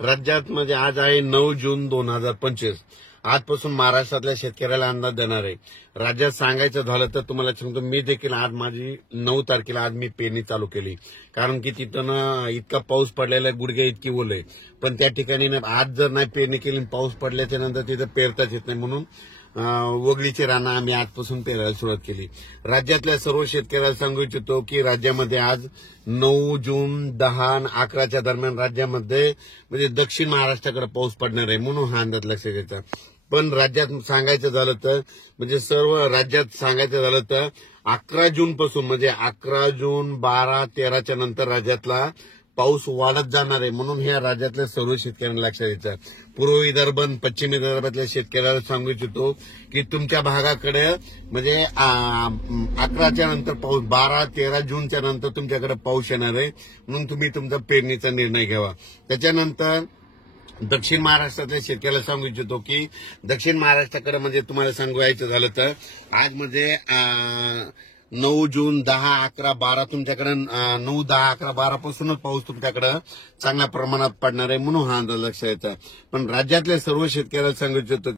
राज्यात म्हणजे आज आहे 9 जून 2025. आजपासून महाराष्ट्रातल्या शेतकऱ्याला अंदाज देणार आहे. राज्यात सांगायचं झालं तर तुम्हाला सांगतो, मी देखील आज माझी 9 तारखेला आज मी पेरणी चालू केली. कारण की तिथं ना इतका पाऊस पडलेला आहे, गुडघे इतकी ओले. पण त्या ठिकाणी आज जर नाही पेरणी केली, पाऊस पडल्याच्या नंतर तिथं पेरताच येत नाही. म्हणून वगळीचे रानं आम्ही आजपासून पेरायला सुरुवात केली. राज्यातल्या सर्व शेतकऱ्याला सांगू इच्छितो की राज्यामध्ये आज 9 जून 10 आणि 11च्या दरम्यान राज्यामध्ये म्हणजे दक्षिण महाराष्ट्राकडे पाऊस पडणार आहे. म्हणून हा अंदाज लक्षात घ्यायचा. पण राज्यात सांगायचं झालं तर म्हणजे सर्व राज्यात सांगायचं झालं तर 11 जून पासून म्हणजे 11 जून 12 13च्या नंतर राज्यातला पाऊस वाढत जाणार आहे. म्हणून ह्या राज्यातल्या सर्व शेतकऱ्यांना लक्षात द्यायचं. पूर्व विदर्भ पश्चिम विदर्भातल्या शेतकऱ्याला सांगू इच्छितो की तुमच्या भागाकडे म्हणजे 11च्या नंतर पाऊस 12-13 जूनच्या नंतर तुमच्याकडे पाऊस येणार आहे. म्हणून तुम्ही तुमचा पेरणीचा निर्णय घ्यावा. त्याच्यानंतर दक्षिण महाराष्ट्रातल्या शेतकऱ्याला सांगू इच्छितो की दक्षिण महाराष्ट्राकडे म्हणजे तुम्हाला सांगायचं झालं तर आज म्हणजे 9 जून 10, 11, 12 तुमच्याकडे 9, 10, 11, 12 पासूनच पाऊस तुमच्याकडे चांगल्या प्रमाणात पडणार आहे. म्हणून हा अंदाज लक्षात येतो. पण राज्यातल्या सर्व शेतकऱ्याला सांगू इच्छितो